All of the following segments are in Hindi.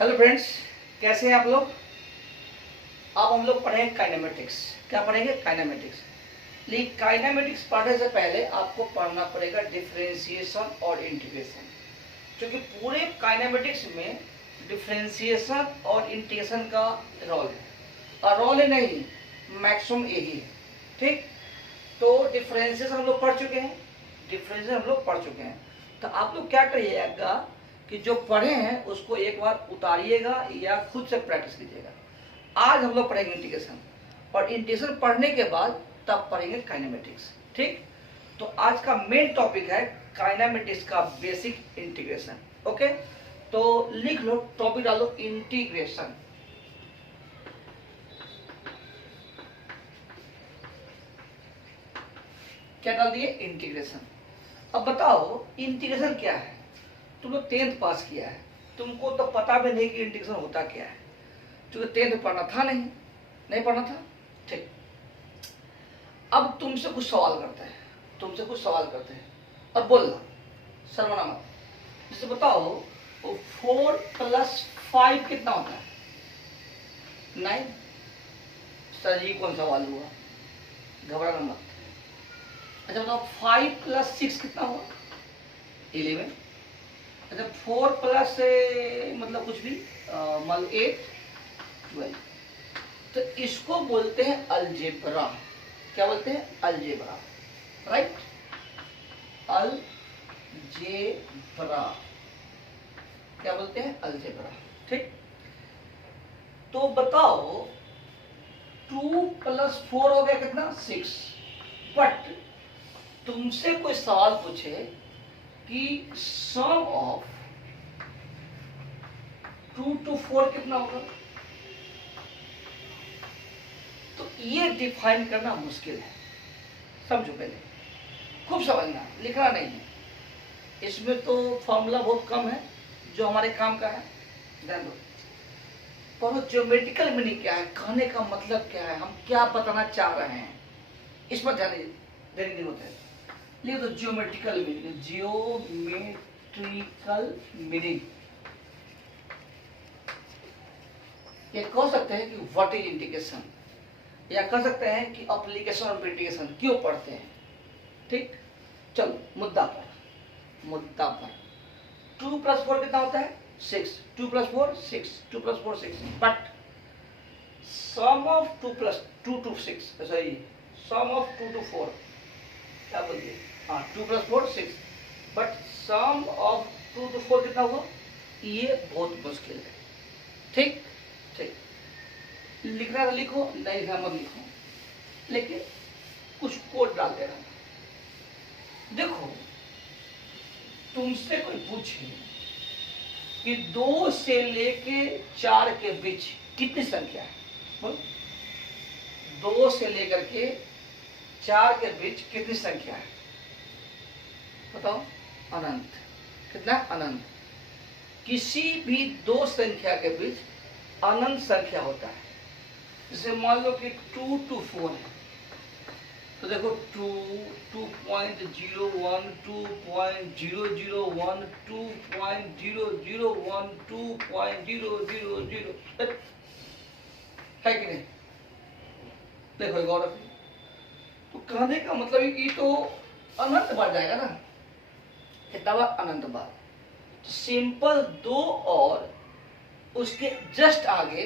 हेलो फ्रेंड्स, कैसे हैं आप लोग। अब हम लोग पढ़ेंगे काइनेमेटिक्स। क्या पढ़ेंगे? काइनेमेटिक्स। लेकिन काइनेमेटिक्स पढ़ने से पहले आपको पढ़ना पड़ेगा डिफरेंशिएशन और इंटीग्रेशन, क्योंकि पूरे काइनेमेटिक्स में डिफरेंशिएशन और इंटीग्रेशन का रोल है। और रोल है नहीं, मैक्सिमम यही है। ठीक, तो डिफरेंशिएशन हम लोग पढ़ चुके हैं, डिफरेंशिएशन हम लोग पढ़ चुके हैं। तो आप लोग क्या करिएगा कि जो पढ़े हैं उसको एक बार उतारिएगा या खुद से प्रैक्टिस कीजिएगा। आज हम लोग पढ़ेंगे इंटीग्रेशन, और इंटीग्रेशन पढ़ने के बाद तब पढ़ेंगे काइनेमेटिक्स। ठीक, तो आज का मेन टॉपिक है काइनेमेटिक्स का बेसिक इंटीग्रेशन। ओके, तो लिख लो, टॉपिक डालो इंटीग्रेशन। क्या डाल दिए? इंटीग्रेशन। अब बताओ इंटीग्रेशन क्या है। तुम लोग 10th पास किया है, तुमको तो पता भी नहीं कि इंटीग्रेशन होता क्या है, क्योंकि 10th पढ़ना था नहीं पढ़ना था। ठीक, अब तुमसे कुछ सवाल करते हैं, अब बोलना, शर्माना मत। जैसे बताओ 4 + 5 कितना होता है? 9। सर जी कौन सवाल हुआ, घबराना मत। अच्छा बताओ 5 + 6 कितना हुआ? 11। अच्छा 4 प्लस मतलब कुछ भी मान लो 8, 12। तो इसको बोलते हैं अलजेब्रा। क्या बोलते हैं? अलजेब्रा। Right, algebra. क्या बोलते हैं? अलजेब्रा। ठीक, तो बताओ 2 + 4 हो गया कितना? 6। बट तुमसे कोई सवाल पूछे कि सम ऑफ 2 to 4 कितना होगा, तो ये डिफाइन करना मुश्किल है। समझो, पहले खूब समझना, लिखना नहीं है इसमें, तो फॉर्मूला बहुत कम है जो हमारे काम का है। ध्यान दो, पढ़ो ज्योमेट्रिकल मीनिंग क्या है, कहने का मतलब क्या है, हम क्या बताना चाह रहे हैं, इस पर ध्यान देने की जरूरत है। लिख दो ज्योमेट्रिकल मीनिंग, जियोमेट्रिकल मीनिंग। ये कह सकते हैं कि व्हाट इज इंटीग्रेशन, या कह सकते हैं कि एप्लीकेशन ऑफ इंटीग्रेशन क्यों पढ़ते हैं। ठीक, चलो मुद्दा पर। 2 + 4 कितना होता है? 6। 2 + 4 6, 2 + 4 6। But sum of 2 + 2 to 6, sorry, sum of 2 to 4, क्या बोलिए, हाँ 2 + 4 6। बट सम ऑफ 2 to 4 कितना हुआ? ये बहुत मुश्किल है। ठीक, ठीक, लिखना तो लिखो, नहीं लिखना मत लिखो, लेकिन कुछ कोड डालते रहना। देखो तुमसे कोई पूछे कि 2 से लेके 4 के बीच कितनी संख्या है, बोलो। 2 से लेकर के 4 के बीच कितनी संख्या है? बताओ। अनंत। कितना? अनंत। किसी भी 2 संख्या के बीच अनंत संख्या होता है। जैसे मान लो कि 2 to 4 है, तो देखो 2, 2.001, 2.001, 2.001, 2.000 है कि नहीं? देखो एक और, तो कहने का मतलब ये तो अनंत बार जाएगा ना, कितना बार? अनंत बार। तो सिंपल 2 और उसके जस्ट आगे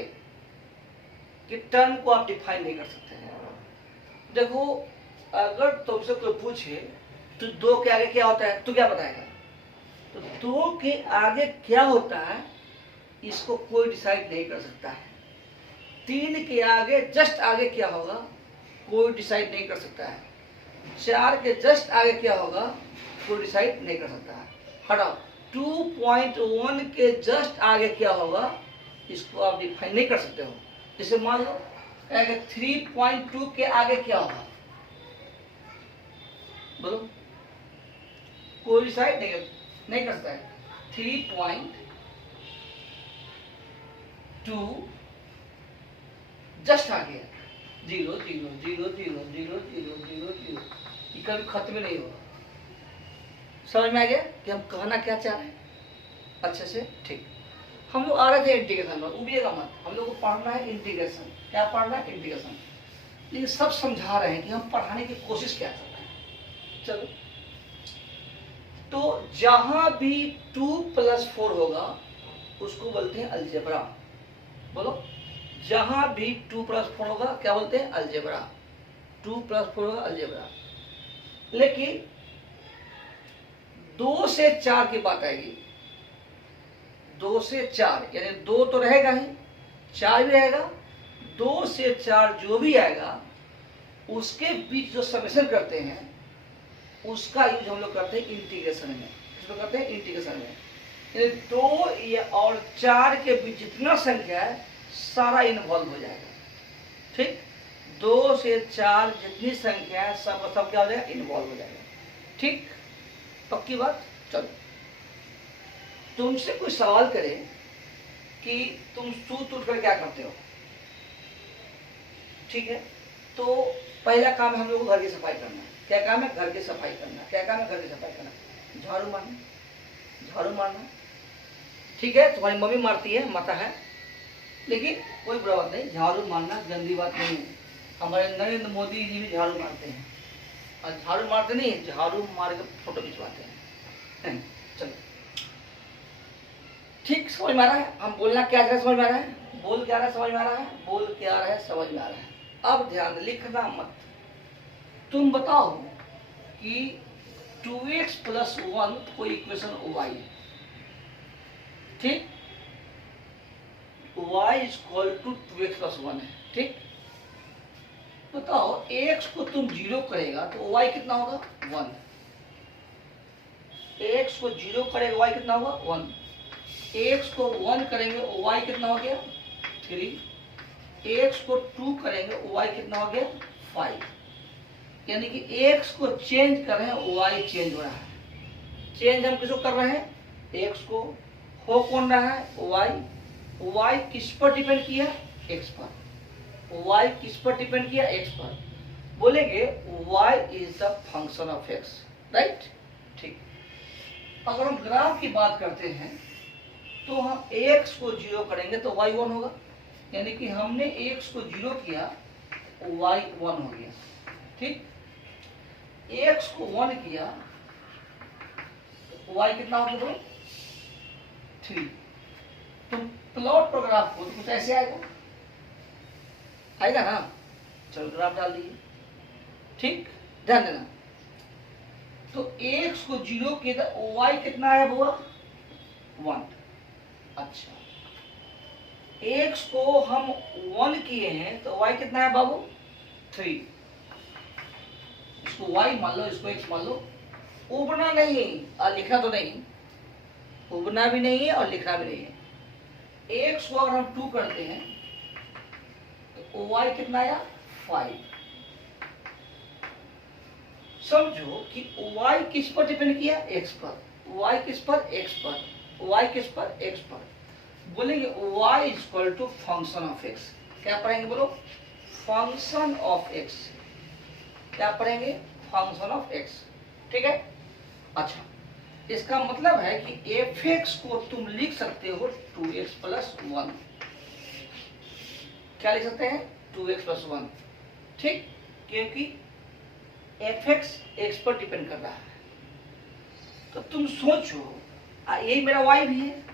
कि टर्म को आप डिफाइन नहीं कर सकते हैं। देखो अगर तुमसे कोई पूछे तो 2 के आगे क्या होता है, तो क्या बताएगा? तो 2 के आगे क्या होता है इसको कोई डिसाइड नहीं कर सकता है। 3 के आगे जस्ट आगे क्या होगा कोई डिसाइड नहीं कर सकता है। 4 के जस्ट आगे क्या होगा कोई डिसाइड नहीं कर सकता है। हटाओ, 2.1 के जस्ट आगे क्या होगा इसको आप डिफाइन नहीं कर सकते हो। जैसे मान लो 3.2 के आगे क्या होगा, बोलो। कोई डिसाइड नहीं कर सकता है। 3.2 जस्ट आगे 0 0 0 0 0 0 0 0, ये कभी खत्म नहीं होगा। समझ में आ गया कि हम कहना क्या चाह रहे हैं अच्छे से? ठीक, हम लोग आ रहे थे इंटीग्रेशन में, उबिएगा मत, हम लोग को पढ़ना है इंटीग्रेशन। क्या पढ़ना है? इंटीग्रेशन। लेकिन सब समझा रहे हैं कि हम पढ़ाने की कोशिश क्या कर रहे हैं। चलो, तो जहां भी 2+4 होगा उसको बोलते हैं अलजेब्रा। बोलो, जहां भी 2+4 होगा क्या बोलते हैं? अलजेब्रा। 2+4 होगा अलजेब्रा। लेकिन 2 से 4 की बात आएगी, 2 से 4 यानी 2 तो रहेगा ही, 4 भी रहेगा। 2 से 4 जो भी आएगा उसके बीच जो समेशन करते हैं उसका यूज हम लोग करते हैं इंटीग्रेशन में। इसमें करते हैं इंटीग्रेशन में, यानी 2 और 4 के बीच जितना संख्या है सारा इन्वॉल्व हो जाएगा। ठीक, 2 से 4 जितनी संख्या है सब क्या हो जाएगा? इन्वॉल्व हो जाएगा। ठीक, पक्की बात। चलो, तुमसे कोई सवाल करे कि तुम सूत उठ कर क्या करते हो, ठीक है, तो पहला काम है हम लोग को घर की सफाई करना। क्या काम है? घर की सफाई करना। क्या काम है? घर की सफाई करना। झाड़ू मारना, झाड़ू मारना। ठीक है, तुम्हारी मम्मी मारती है, माता है, लेकिन कोई बुरा बात नहीं, झाड़ू मारना गंदी बात नहीं है। हमारे नरेंद्र मोदी जी भी झाड़ू मारते हैं, और झाड़ू मारते नहीं, झाड़ू मार के फोटो खिंचवाते हैं। चलो, ठीक, समझ में आ रहा है? हम बोलना क्या है समझ में आ रहा है? बोल क्या रहा है समझ में आ रहा है? बोल क्या रहा है समझ में आ रहा है? अब ध्यान, लिखना मत। तुम बताओ कि 2x + 1 कोई इक्वेशन y, ठीक, y = 2x + 1 है। ठीक, बताओ x को तुम 0 करेगा तो y कितना होगा? 1। x को 0 करेगा y कितना होगा? 1। x को 1 करेंगे y कितना हो गया? 3। x को 2 करेंगे y कितना हो गया? 5। यानी कि x को चेंज कर रहे हैं, y चेंज हो रहा है। चेंज हम किसको कर रहे हैं? x को। हो कौन रहा है? y किस पर डिपेंड किया? x पर। y किस पर डिपेंड किया? x पर। बोलेंगे y is the function of x, right? ठीक, अगर हम ग्राफ की बात करते हैं तो हम x को 0 करेंगे तो y 1 होगा, यानी कि हमने x को 0 किया, y 1 हो गया। ठीक, x को 1 किया तो y कितना हो गया? 3। तो प्लॉट पर ग्राफ को तो कुछ ऐसे आएगा ना? चलो ग्राफ डाल दिए। ठीक, ध्यान देना। तो x को 0 किया तो y कितना आया हुआ? 1। अच्छा, x को हम 1 किए हैं तो y कितना है बाबू? 3। इसको y मान लो, इसको x मान लो। उबना नहीं और लिखना तो नहीं, उबना भी नहीं है और लिखना भी नहीं है। x को अगर हम 2 करते हैं तो y कितना आया? 5। समझो कि y किस पर डिपेंड किया? x पर। y किस पर? x पर। y किस पर? x पर। बोलेंगे y = फंक्शन ऑफ x। क्या पढ़ेंगे बोलो? Function of x। क्या पढ़ेंगे? Function of x। ठीक है, अच्छा, इसका मतलब है कि f(x) को तुम लिख सकते हो 2x + 1। क्या लिख सकते हैं? 2x + 1। ठीक, क्योंकि f(x) x पर डिपेंड कर रहा है। तो तुम सोचो, यही मेरा y भी है,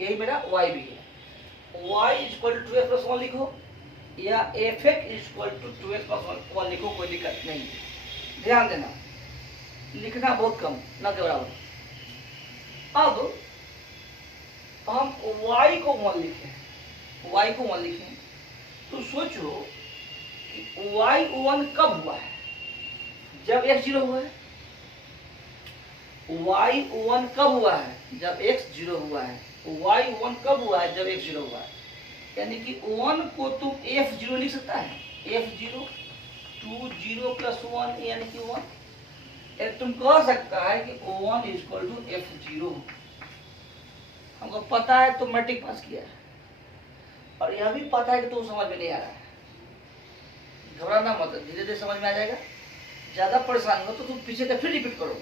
यही मेरा y भी है। y = 2x + 1 लिखो, या f(x) = 2x + 1 लिखो, कोई दिक्कत नहीं। ध्यान देना, लिखना बहुत कम, ना के बराबर। अब हम y को 1 लिखें, y को 1 लिखें, तो सोचो कि y 1 कब हुआ है? जब x 0 हुआ है। y 1 कब हुआ है? जब x 0 हुआ है। y 1 कब हुआ है? जब x 0 हुआ है। यानी कि 1 को तुम f0 लिख सकता है, f0 2 0 + 1 यानी कि 1। तुम कह सकता है कि 1 = f0। हमको पता है तुम मैट्रिक पास किया है, और यह भी पता है कि तुम समझ में नहीं आ रहा है। घबराना मत, धीरे धीरे समझ में आ जाएगा। ज्यादा परेशान हो तो तुम पीछे का फिर रिपीट करो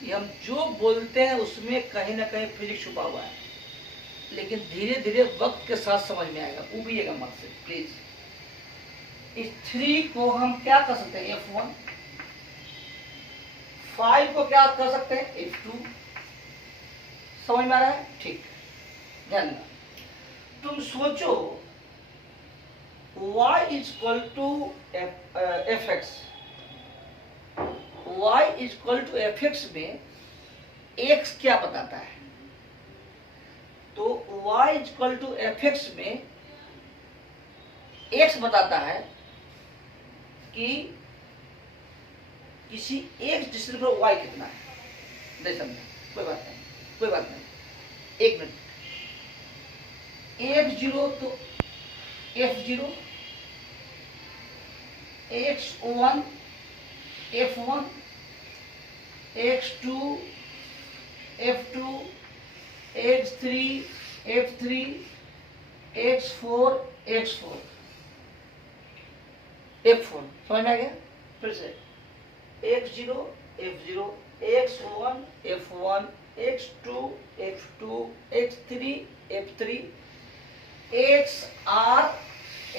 कि हम जो बोलते हैं उसमें कहीं ना कहीं फिजिक्स छुपा हुआ है। लेकिन धीरे धीरे वक्त के साथ समझ में आएगा, उबिएगा मत से प्लीज। इस 3 को हम क्या कर सकते हैं, F1। 5 को क्या कर सकते हैं, F2। समझ में आ रहा है? ठीक, ध्यान देना। तुम सोचो y is equal to fx, y is equal to fx में x क्या बताता है? तो y is equal to fx में x बताता है कि किसी एक डिस्टेंस पर y कितना है। देख समझे, कोई बात नहीं, कोई बात नहीं, एक मिनट। x0 तो f0, x1 f1, x2 f2, x3 f3, x4 x4 f4। समझ में आ गया? फिर से x0 f0, x1 f1, x2 f2, x3 f3, xr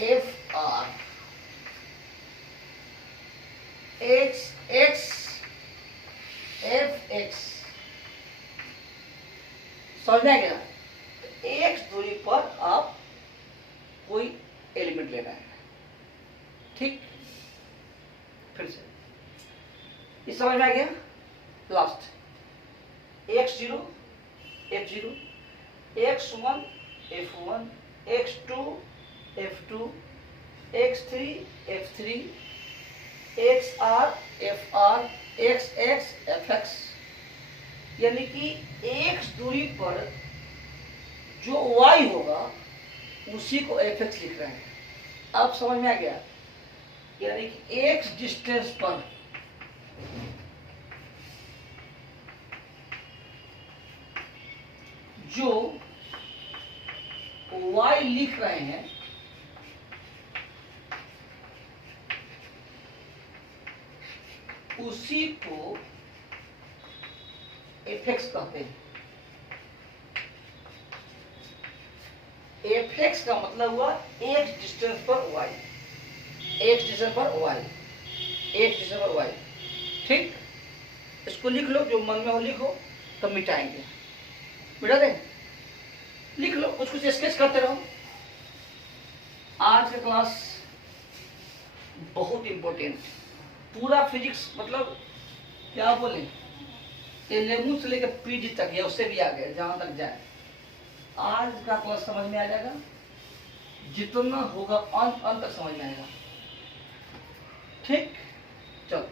fr, xx fx। समझ में आ गया? x दूरी पर आप कोई एलिमेंट लेना है, ठीक। फिर से इस समझ में आ गया? Last x0 f0, x1 f1, x2 f2, x3 f3, xr fr, xx fx। यानी कि x दूरी पर जो y होगा उसी को fx लिख रहे हैं। अब समझ में आ गया? यानी कि x डिस्टेंस पर जो y लिख रहे हैं उसी को fx कहते हैं। fx का मतलब हुआ x डिस्टेंस पर y, x डिस्टेंस पर y, x डिस्टेंस पर y, ठीक। इसको लिख लो, जो मन में हो लिखो, तब मिटाएंगे। मिटा दें, लिख लो, कुछ कुछ स्केच करते रहो। आज का क्लास बहुत इंपॉर्टेंट, पूरा फिजिक्स मतलब क्या बोले, एलेमू से लेकर पीजी तक या उससे भी आगे जहां तक जाए, आज का क्लास समझ में आ जाएगा। जितना होगा अंत तक समझ में आएगा, ठीक। चलो,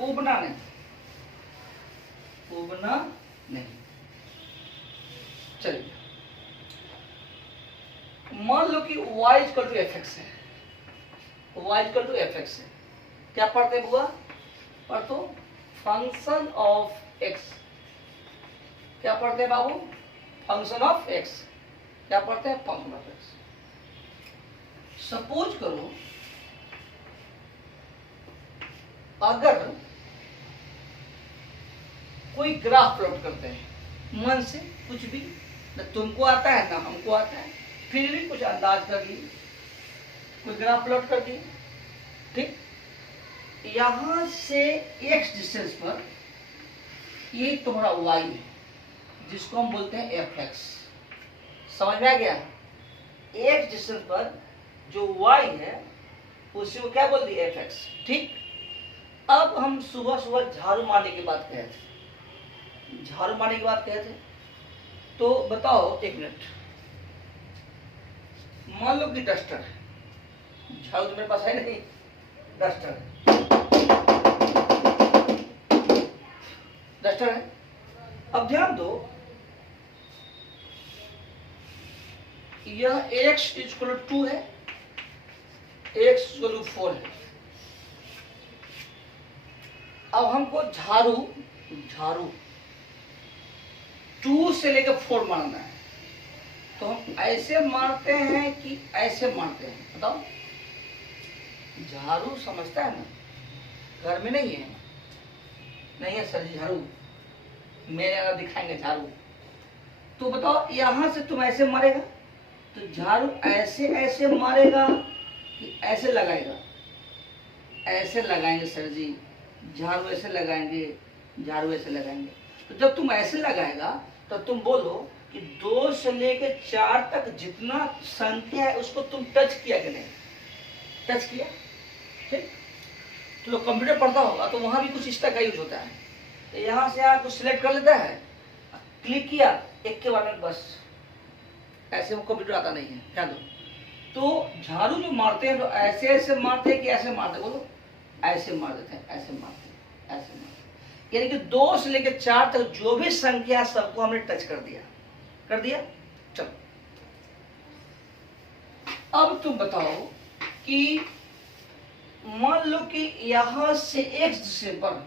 उबना नहीं, उबना नहीं। चलिए, मान लो कि y इक्वल टू fx है, y इक्वल टू fx है। क्या पढ़ते हैं बुआ? पढ़तो फंक्शन ऑफ x। क्या पढ़ते हैं बाबू? Function of x। क्या पढ़ते हैं? Function of x। सपोज करो अगर कोई ग्राफ प्लॉट करते हैं मन से, कुछ भी न तुमको आता है ना हमको आता है, फिर भी कुछ अंदाज कर लिए, कोई ग्राफ प्लॉट कर दिए, ठीक। यहां से x डिस्टेंस पर ये तुम्हारा y है, जिसको हम बोलते हैं fx। समझ में आ गया? x डिस्टेंस पर जो y है उसी को क्या बोल दिया? fx, ठीक। अब हम सुबह सुबह झाड़ू मारने की बात कहे थे, झाड़ू मारने की बात कहे थे, तो बताओ एक मिनट, मान लो कि डस्टर है, झाड़ू तो मेरे पास है नहीं, डस्टर है, डस्टर है। अब ध्यान दो, यह x इक्वल टू 2 है, x इक्वल टू 4 है। अब हमको झाड़ू 2 से लेकर 4 मारना है, तो हम ऐसे मारते हैं कि ऐसे मारते हैं? बताओ। झाड़ू समझता है ना, घर में नहीं है, नहीं है सर झाड़ू, मेरे अगर दिखाएंगे झाड़ू, तो बताओ यहां से तुम ऐसे मारेगा तो झाड़ू ऐसे ऐसे मारेगा कि ऐसे लगाएगा? ऐसे लगाएंगे सर जी, झाड़ू ऐसे लगाएंगे, झाड़ू ऐसे लगाएंगे। तो जब तुम ऐसे लगाएगा तो तुम बोलो कि 2 से लेके 4 तक जितना संख्या है उसको तुम टच किया कि नहीं? टच किया। ठीक, तो कंप्यूटर पढ़ता होगा तो वहां भी कुछ इस तरह का यूज होता है। तो यहाँ से यहाँ कुछ सिलेक्ट कर लेता है, क्लिक किया एक के बाद में, बस ऐसे वो कंप्यूटर आता नहीं है, ध्यान दो। तो झाड़ू जो मारते हैं तो ऐसे ऐसे मारते हैं कि ऐसे मारते? बोलो, ऐसे मार देते हैं, ऐसे मारते हैं, ऐसे मारते हैं। यानी कि 2 से लेकर 4 तक जो भी संख्या सबको हमने टच कर दिया, कर दिया। चलो अब तुम बताओ कि मान लो कि यहां से एक डिस्टेंस पर,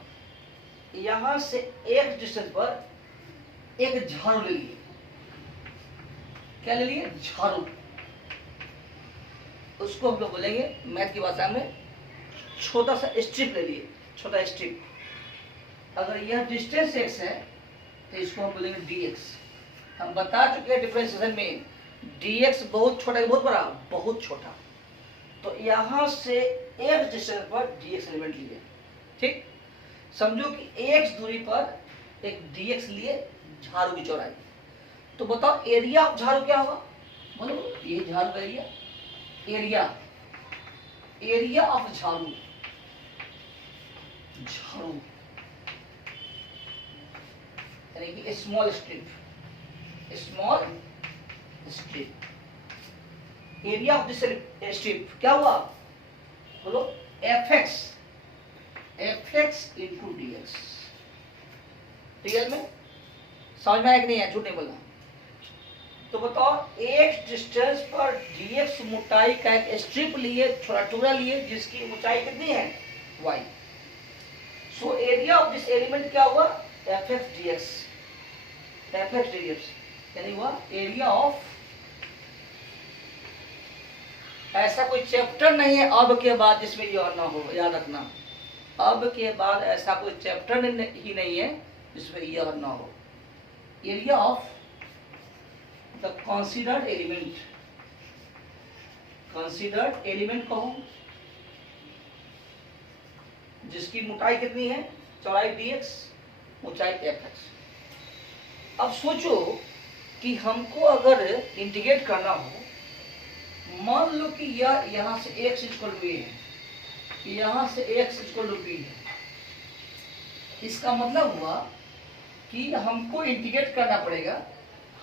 यहां से एक डिस्टेंस पर एक झाड़ू ले लिए। क्या ले लिए? झाड़ू। उसको हम लोग बोलेंगे मैथ की भाषा में छोटा सा स्ट्रिप ले लिए, छोटा स्ट्रिप। अगर यह डिस्टेंस x है तो इसको हम बोलेंगे dx। हम बता चुके हैं डिफरेंशिएशन में dx बहुत छोटा है, बहुत बड़ा, बहुत छोटा। तो यहां से एक डिस्टेंस पर dx एलिमेंट लिए। ठीक, समझो कि x दूरी पर एक dx लिए झाड़ू की चौड़ाई। तो बताओ एरिया ऑफ झाड़ू क्या होगा? बोलो, ये झाड़ू का एरिया, एरिया, एरिया ऑफ झाड़ू, झाड़ू यानी कि small strip, small strip, area of this strip क्या हुआ? बोलो, fx, fx into dx। Real में समझ में आया कि नहीं है? झूठ नहीं बोलना। तो बताओ एक डिस्टेंस पर dx मोटाई का एक स्ट्रिप लिए, छोटा टुकड़ा लिए, जिसकी ऊंचाई कितनी है? y। So area of this element क्या हुआ? fx dx, fx dx यानी हुआ एरिया ऑफ। ऐसा कोई चैप्टर नहीं है अब के बाद जिसमें यह ना हो, याद रखना। अब के बाद ऐसा कोई चैप्टर ही नहीं है जिसमें यह ना हो। Area of the considered element, considered element कहो जिसकी मोटाई कितनी है? चौड़ाई dx, ऊंचाई fx। अब सोचो कि हमको अगर इंटीग्रेट करना हो, मान लो कि यह यहां से x इक्वल टू a है, यहां से x इक्वल टू b है। इसका मतलब हुआ कि हमको इंटीग्रेट करना पड़ेगा,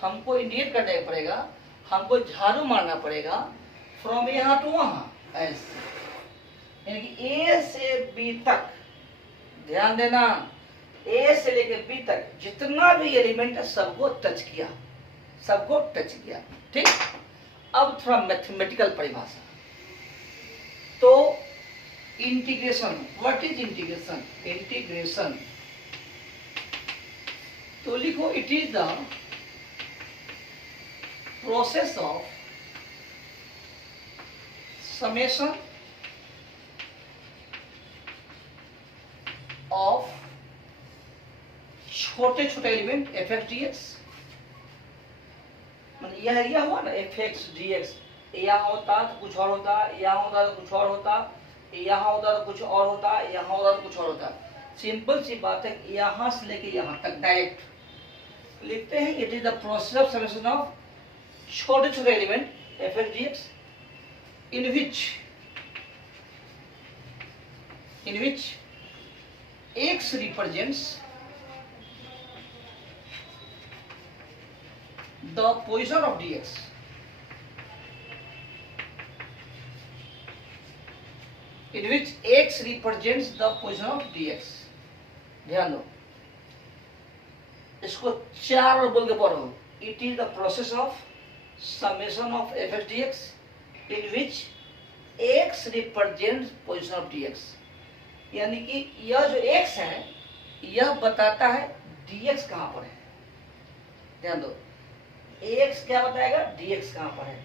हमको इंटीग्रेट करना पड़ेगा, हमको झाड़ू मारना पड़ेगा फ्रॉम यहां टू वहां, ऐसे यानी कि a से b तक। ध्यान देना, a से लेकर b तक जितना भी एलिमेंट है सबको टच किया, सबको टच किया। ठीक, अब थोड़ा मैथमेटिकल परिभाषा। तो integration, what is integration? Integration तो लिखो, it is the process of summation of छोटे छोटे एलिमेंट fx dx। मतलब यह एरिया हुआ ना fx dx, यहाँ होता तो कुछ और होता, यहाँ होता तो कुछ और होता, यहाँ होता तो कुछ और होता, यहाँ होता तो कुछ और होता। सिंपल सी बात है, यहाँ से लेके यहाँ तक डायरेक्ट लिखते हैं। It is the process of summation of छोटे छोटे element fx dx in which x represents the position of dx, in which x represents the position of dx। ध्यान दो, इसको 4 बार बोल के पढ़ो। It is the process of summation of fx dx in which x represents position of dx। यानी कि यह जो x है यह बताता है dx कहां पर है। ध्यान दो, x क्या बताएगा? dx कहां पर है।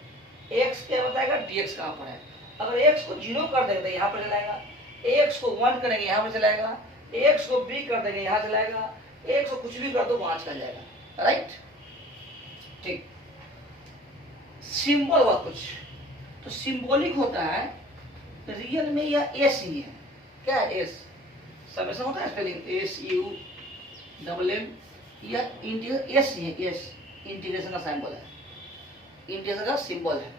x क्या बताएगा? dx कहां पर है। अगर x को 0 कर देंगे तो यहाँ पर चलाएगा, x को 1 करेंगे यहाँ पर चलाएगा, x को b कर देंगे यहाँ चलाएगा, x को कुछ भी कर दो वहां चला जाएगा। राइट, ठीक। सिंबल हुआ कुछ, तो सिंबॉलिक होता है, रियल में यह एस ही है। क्या है एस? समेशन होता है spelling S U double M, या इंटीग्रेशन एस ही है, एस इंटीग्रेशन का सिंबल है, इंटीग्रेशन का सिंबल है।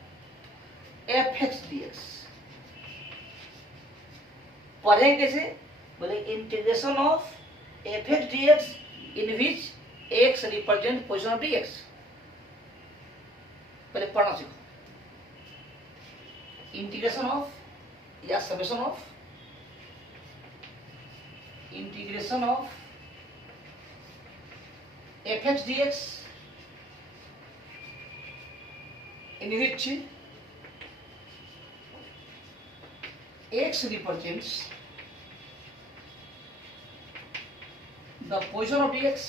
एफ एक्स डी एक्स पढ़ें कैसे? बोले integration of F X D X in which X represent position of D X. पहले पढ़ना सीखो। इंटीग्रेशन ऑफ या summation of, integration of F X D X in which X represents the position of dx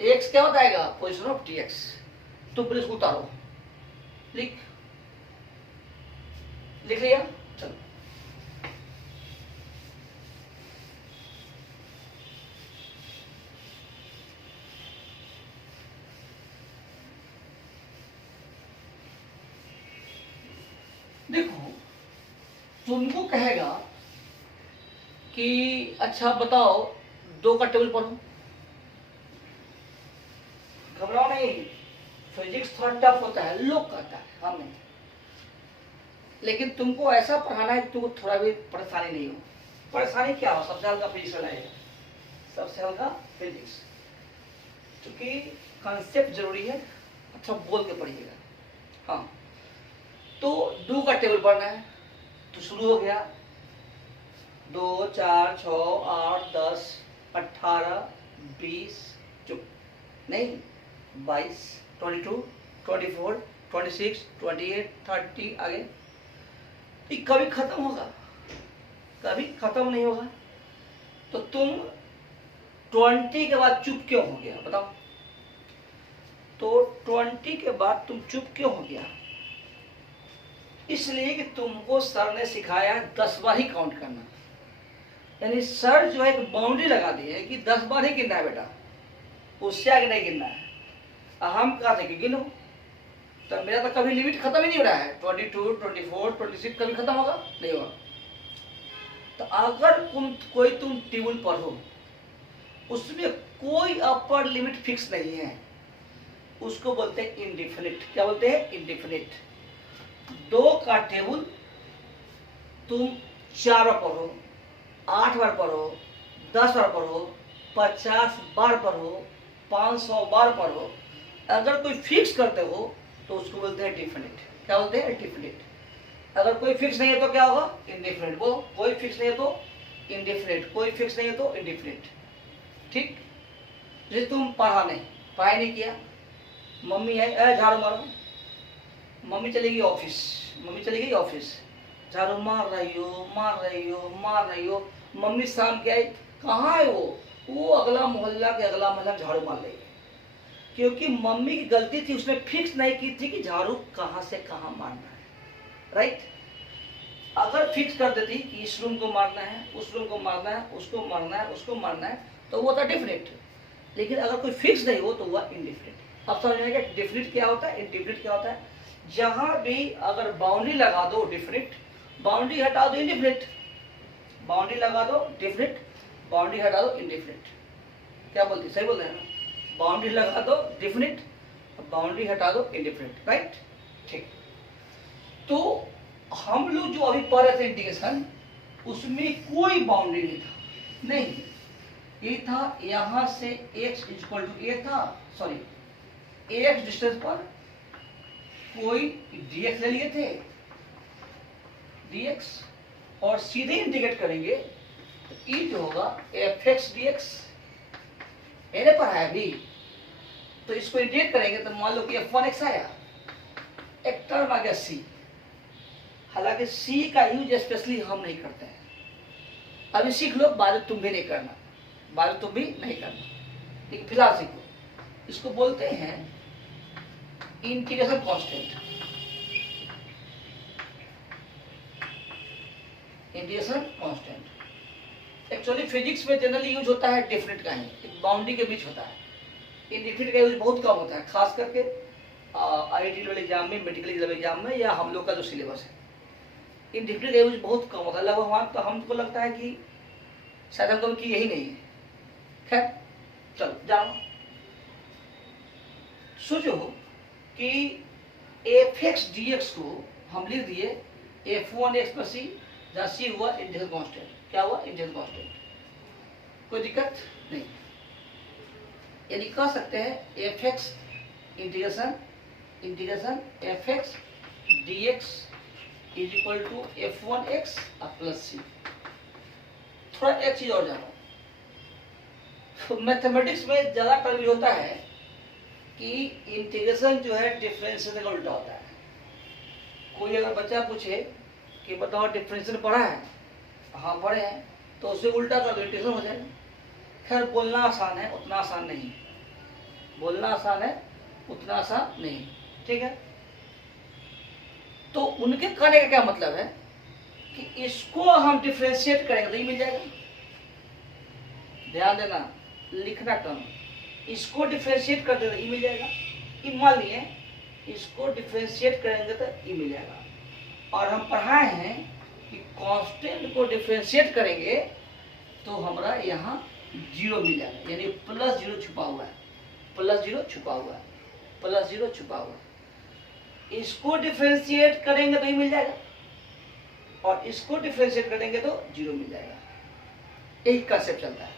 x क्या बताएगा? Position of dx। तो पहले इसको उतारो, लिख लिया? चलो देखो, तुमको कहेगा कि अच्छा बताओ दो का टेबल पढ़ो। घबराओ नहीं, फिजिक्स थोड़ा टफ होता है, लोग कहता है, हम नहीं। लेकिन तुमको ऐसा पढ़ाना है कि तुमको थोड़ा भी परेशानी नहीं हो। परेशानी क्या हो? सबसे हल्का फिजिक्स लाएगा, सबसे हल्का फिजिक्स, क्योंकि कॉन्सेप्ट जरूरी है। अच्छा बोल के पढ़िएगा। हाँ, तो दो का टेबल पढ़ना है, तो शुरू हो गया 2 4 6 8 10 18 20, चुप नहीं, 22 22 24 26 28 30, आगे। ये कभी खत्म होगा? कभी खत्म नहीं होगा। तो तुम 20 के बाद चुप क्यों हो गया बताओ? तो 20 के बाद तुम चुप क्यों हो गया? इसलिए कि तुमको सर ने सिखाया 10 बार ही काउंट करना। यानी सर जो है एक बाउंड्री लगा दी है कि 10 बार ही गिनना है बेटा, उससे आगे नहीं गिनना है। हम कहा थे कि गिनो, तो मेरा तो कभी लिमिट खत्म ही नहीं हो रहा है। 22 24 26 कभी खत्म होगा? नहीं होगा। तो अगर तुम टेबल पढ़ो, उसमें कोई अपर लिमिट फिक्स नहीं है, उसको बोलते हैं इंडिफिनिट। क्या बोलते हैं? इंडिफिनिट। 2 का टेबल तुम 4 बार पढ़ो, 8 बार पढ़ो, 10 बार पढ़ो, 50 बार पढ़ो, 500 बार पढ़ो, अगर कोई फिक्स करते हो तो उसको बोलते हैं डिफिनिट। क्या बोलते हैं? डिफिनिट। अगर कोई फिक्स नहीं है तो क्या होगा? इंडिफिनिट। वो कोई फिक्स नहीं है तो इंडिफिनिट, कोई फिक्स नहीं है तो इंडिफिनिट। ठीक। जैसे तुम पढ़ाई नहीं किया, मम्मी है झाड़ू मारो, मम्मी चली गई ऑफिस, झाड़ू मार रही हो। मम्मी शाम के आई, कहाँ है वो अगला मोहल्ला के अगला मोहल्ला झाड़ू मार रही है। क्योंकि मम्मी की गलती थी, उसने फिक्स नहीं की थी कि झाड़ू कहाँ से कहाँ मारना है। राइट। अगर फिक्स कर देती कि इस रूम को मारना है, उस रूम को मारना है, उसको मारना है, तो वो था डिफिनिट। लेकिन अगर कोई फिक्स नहीं हो तो वह इंडिफिनिट। अब समझ में आएगा डिफिनिट क्या होता है, इंडिफिनिट क्या होता है। जहां भी अगर बाउंड्री लगा दो डिफिनिट, बाउंड्री हटा दो इंडिफिनिट, बाउंड्री लगा दो डिफिनिट, बाउंड्री हटा दो इंडिफिनिट। क्या बोलते? सही बोल रहे हैं ना? बाउंड्री लगा दो डिफिनिट, बाउंड्री हटा दो इंडिफिनिट। राइट। ठीक। तो हम लोग जो अभी पढ़ रहे थे इंटीग्रेशन, उसमें कोई बाउंड्री नहीं था, नहीं। ये था यहां से x इक्वल टू ए था, सॉरी x डिस्टेंस पर कोई dx ले लिए थे, dx, और सीधे इंटीग्रेट करेंगे तो e जो होगा fx dx। मैंने पढ़ा है अभी, तो इसको इंटीग्रेट करेंगे तो मान लो कि f1x आया, एक टर्म आ गया c। हालांकि c का यूज स्पेशली हम नहीं करते हैं, अभी सीख लो, बाद में तुम भी नहीं करना, लेकिन फिलहाल सीखो। इसको बोलते हैं integration constant. Integration constant actually physics में जनरली यूज होता है डिफरेंट का ही, एक बाउंड्री के बीच होता है। इनडिफिनिट का यूज बहुत कम होता है, खास करके IIT लेवल एग्जाम में, मेडिकल लेवल एग्जाम में, या हम लोग का जो सिलेबस है इनडिफिनिट का यूज बहुत कम होता है। लगभग वहाँ तो हमको लगता है कि शायद हम तो की यही नहीं है। खैर चलो जाओ, सोचो कि f(x) dx को हम लिख दिए f(1x + c), जहाँ c हुआ इंटीग्रल कांस्टेंट। क्या हुआ? Integral constant. कोई दिक्कत नहीं, यानी कह सकते हैं f(x) integration f(x) dx = f(1x) + c। थोड़ा एक चीज और जानो, तो मैथमेटिक्स में ज्यादा टर्म होता है कि इंटीग्रेशन जो है डिफरेंशिएशन का उल्टा होता है। कोई अगर बच्चा पूछे कि बताओ डिफरेंशिएशन पढ़ा है, हाँ पढ़े हैं, तो उसे उल्टा कर दो, इंटीग्रेशन हो जाएगा। खैर बोलना आसान है, उतना आसान नहीं। बोलना आसान है, उतना आसान नहीं। ठीक है, तो उनके कहने का क्या मतलब है कि इसको हम डिफरेंशिएट करेंगे तो ये मिल जाएगा। ध्यान देना, लिखना टर्म, इसको डिफरेंशिएट कर देंगे तो ये मिल जाएगा। ये मान लिए इसको डिफरेंशिएट करेंगे तो ये मिल जाएगा। और हम पढ़ाए हैं कि कांस्टेंट को डिफरेंशिएट करेंगे तो हमारा यहाँ 0 मिल जाएगा, यानी +0 छुपा हुआ है, +0 छुपा हुआ है, +0 छुपा हुआ है। इसको डिफरेंशिएट करेंगे तो ये मिल जाएगा, और इसको डिफरेंशिएट करेंगे तो 0 मिल जाएगा। यही कंसेप्ट चलता है,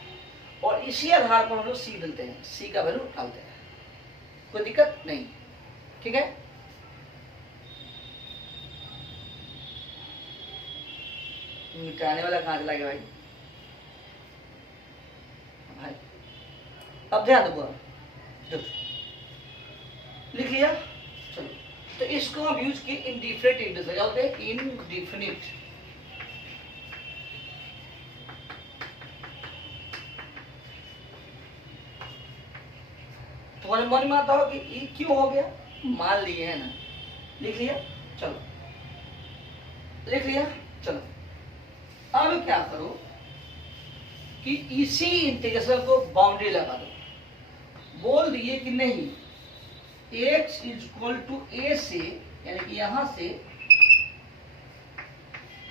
और इसी आधार पर हम लोग सी डालते हैं, सी का वैल्यू डालते हैं। कोई दिक्कत नहीं, ठीक है। मिटाने वाला कहाँ चला गया भाई? भाई अब ध्यान दो, लिख लिया। चलो, तो इसको हम यूज किए इनडिफिनिट इंटीग्रेशन। क्या बोलते हैं? इनडिफिनिट। तुम्हारे मन में आता हो कि ये क्यों हो गया, मान लिए है ना, लिख लिया। चलो लिख लिया। चलो अब क्या करो कि इसी इंटीग्रेशन को बाउंड्री लगा दो। बोल दिए कि नहीं, x = a से, यानी कि यहां से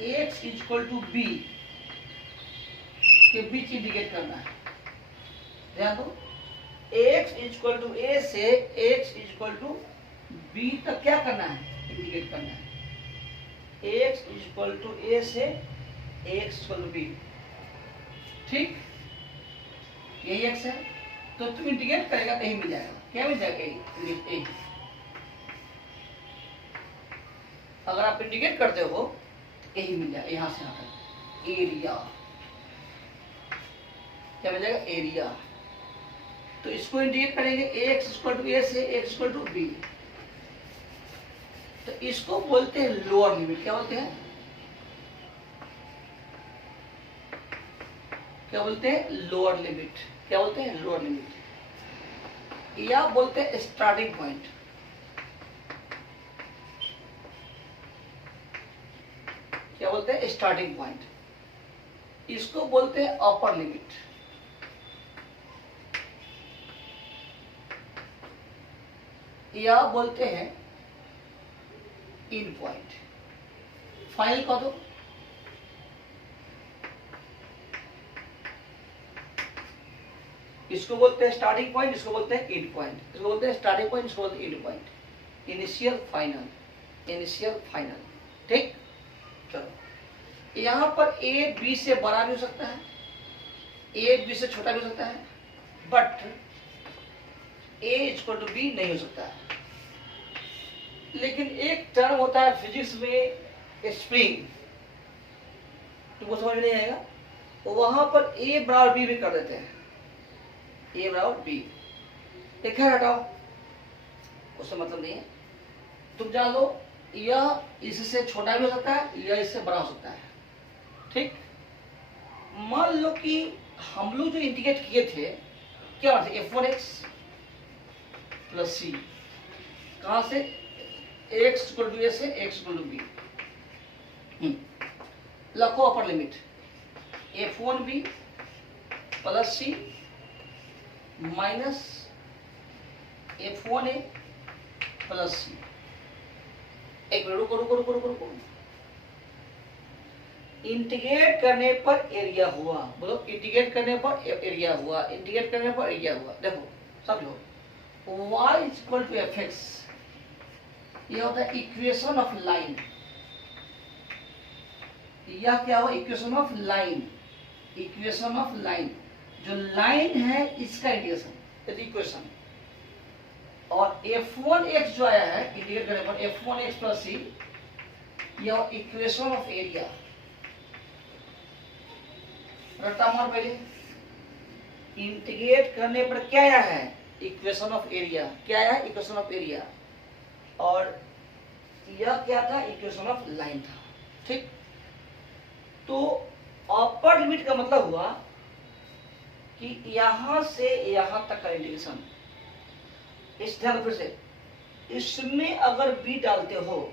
x = b के बीच इंडिकेट करना है। ध्यान दो, x = a से x = b तक क्या करना है? इंडिकेट करना है। x = a से x = b, ठीक, यही x है। तो तुम इंटीग्रेट करेगा तो यही मिल जाएगा। क्या मिल जाएगा? यही। अगर आप इंटीग्रेट करते हो यही मिल जाएगा, यहां से यहाँ तक एरिया। क्या मिल जाएगा? एरिया। तो इसको इंटीग्रेट करेंगे x = a से x = b, तो इसको बोलते हैं लोअर लिमिट। क्या बोलते हैं? क्या बोलते हैं? Lower limit. क्या बोलते हैं? लोअर लिमिट, या बोलते हैं स्टार्टिंग पॉइंट। क्या बोलते हैं? Starting point. इसको बोलते हैं अपर लिमिट, या बोलते हैं इन पॉइंट। फाइनल कह दो। इसको बोलते हैं स्टार्टिंग पॉइंट, इसको बोलते हैं एंड पॉइंट। इसको बोलते हैं स्टार्टिंग पॉइंट, इसको बोलते हैं and point. Initial final, initial final, ठीक। चलो, यहां पर a b से बड़ा भी हो सकता है, a b से छोटा भी हो सकता है, बट a = b नहीं हो सकता है। लेकिन एक टर्म होता है फिजिक्स में स्प्रिंग, तुमको समझ में नहीं आएगा, तो वहां पर a = b भी कर देते हैं, a = b। एक है, हटाओ, उससे मतलब नहीं है। तुम जान लो, यह इससे छोटा भी हो सकता है, यह इससे बड़ा हो सकता है, ठीक। मान लो कि हम लोग जो इंटीग्रेट किए थे, क्या बात है, f(1x + c), कहां से? x = a से x = b। लिखो अपर लिमिट, F1B प्लस सी माइनस F1A प्लस सी। एक मिनट रुको रुको रुको रुको रुको। इंटीग्रेट करने पर एरिया हुआ, बोलो इंटीग्रेट करने पर एरिया हुआ, इंटीग्रेट करने पर एरिया हुआ। देखो समझो, y is equal to F X, ये होता है इक्वेशन ऑफ लाइन। यह क्या हुआ? Equation of line, equation of line, जो लाइन है इसका इंटीग्रेशन, इक्वेशन। और F1x जो आया है इंटीग्रेट करने पर F1x प्लस सी, यह इक्वेशन ऑफ एरिया। रट्टा मार पहले, इंटीग्रेट करने पर क्या आया है? Equation of area. क्या आया? Equation of area. और यह क्या था? इक्वेशन ऑफ लाइन था। ठीक, तो अपर लिमिट का मतलब हुआ कि यहां से यहां तक का इंटीग्रेशन। इस ध्यान फिर से, इसमें अगर b डालते हो,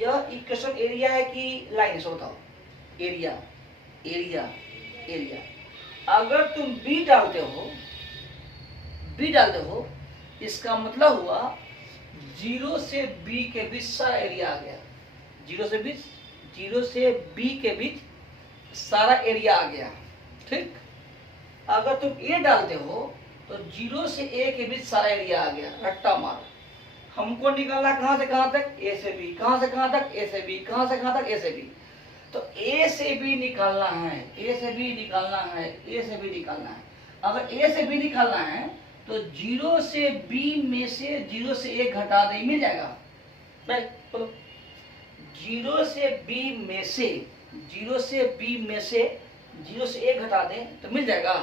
यह इक्वेशन एरिया है कि लाइन है? सो बताओ, एरिया एरिया एरिया। अगर तुम b डालते हो, b डालते हो, इसका मतलब हुआ 0 से b के बीच सारा एरिया आ गया। 0 से b के बीच सारा एरिया आ गया। ठीक, अगर तुम a डालते हो तो 0 से a के बीच सारा एरिया आ गया। रट्टा मारो, हमको निकालना कहां से कहां तक? a से b। कहां से कहां तक? a से b। कहां से कहां तक? a से b। तो a से b निकालना है, a से b निकालना है, a से b निकालना है। अगर a से b निकालना है तो 0 से b में से 0 से a घटा दे, मिल जाएगा। बोलो, 0 से b में से 0 से b में से 0 से a घटा दें तो मिल जाएगा,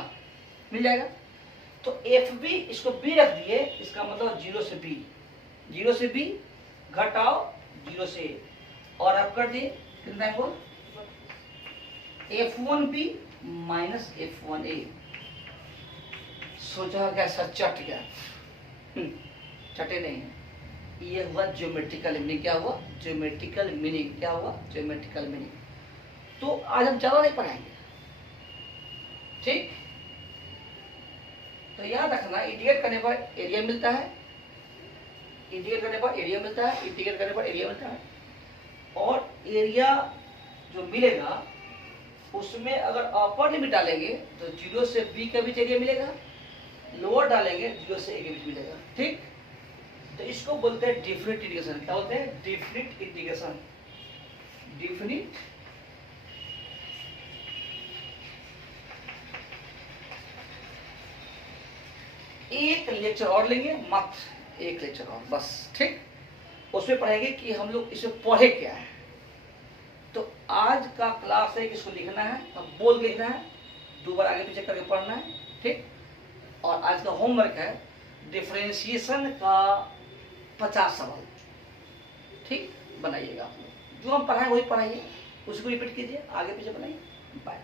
मिल जाएगा। तो FB, इसको b रख दिए, इसका मतलब 0 से b, 0 से b घटाओ 0 से a, और अब कर दिए कितना है? बोल, F1B माइनस F1A। सोचा कैसा चट गया? चटे नहीं है। ये हुआ ज्योमेट्रिकल मीनिंग। क्या हुआ? Geometrical meaning. क्या हुआ? Geometrical meaning. तो आज हम ज्यादा नहीं पढ़ाएंगे, ठीक? तो याद रखना, इंटीग्रेट करने पर एरिया मिलता है, इंटीग्रेट करने पर एरिया मिलता है, इंटीग्रेट करने पर एरिया मिलता है। और एरिया जो मिलेगा उसमें अगर अपर लिमिट डालेंगे तो 0 से b के बीच एरिया मिलेगा, लोअर डालेंगे 0 से a के बीच मिलेगा। ठीक, तो इसको बोलते हैं डिफिनिट इंटीग्रेशन। क्या बोलते हैं? Definite integration. डिफिनिट एक लेक्चर और लेंगे, मात्र एक लेक्चर और बस। ठीक, उसमें पढ़ेंगे कि हम लोग इसे पढ़े क्या है। तो आज का क्लास है कि इसको लिखना है, अब बोल के लिखना है, 2 बार आगे पीछे करके पढ़ना है। ठीक, और आज का होमवर्क है डिफरेंशिएशन का 50 सवाल। ठीक, बनाइएगा आप लोग, जो हम पढ़ाएं वही पढ़ाइए, उसको रिपीट कीजिए, आगे पीछे बनाइए। बाय।